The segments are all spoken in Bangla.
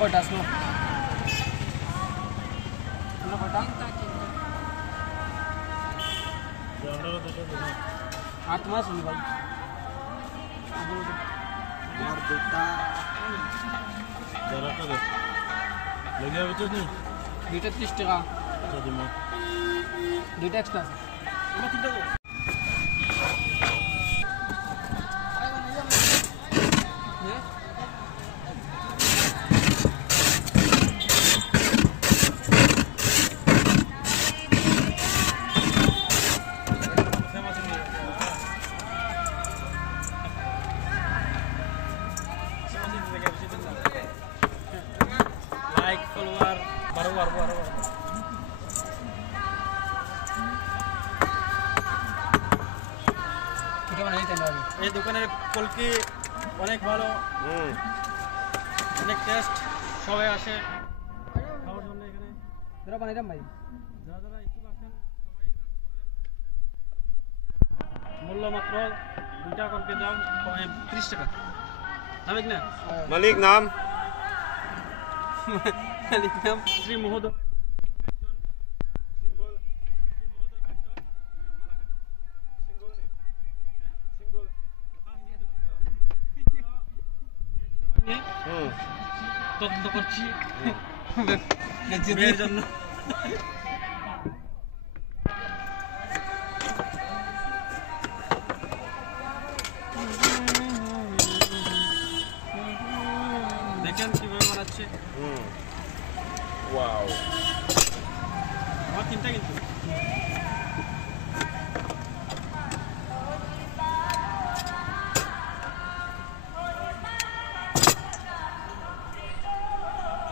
কয়টা আসলো? কয়টা? আর তোমার শুনি ভাই আমার দুটা দুইটা 30 টাকা দুইটা এক্সট্রা আছে লাইক ফলোয়ার বারো এই দোকানের কলকি অনেক ভালো, অনেক টেস্ট, সবাই আসে খাওয়ার জন্য এখানে। যারা বানাইতাম ভাই যারা ইচ্ছুক আছেন সবাই মূল্য মাত্র দুইটা কলকির দাম 30 টাকা। সাবেক না মালিক নাম লিখলাম শ্রী মহোদয় তদন্ত করছি মেয়ের জন্য। দেখেন কিভাবে বানাচ্ছে। ওয়াও আমার তিনটা কিন্তু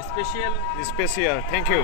স্পেশাল স্পেশাল থ্যাংক ইউ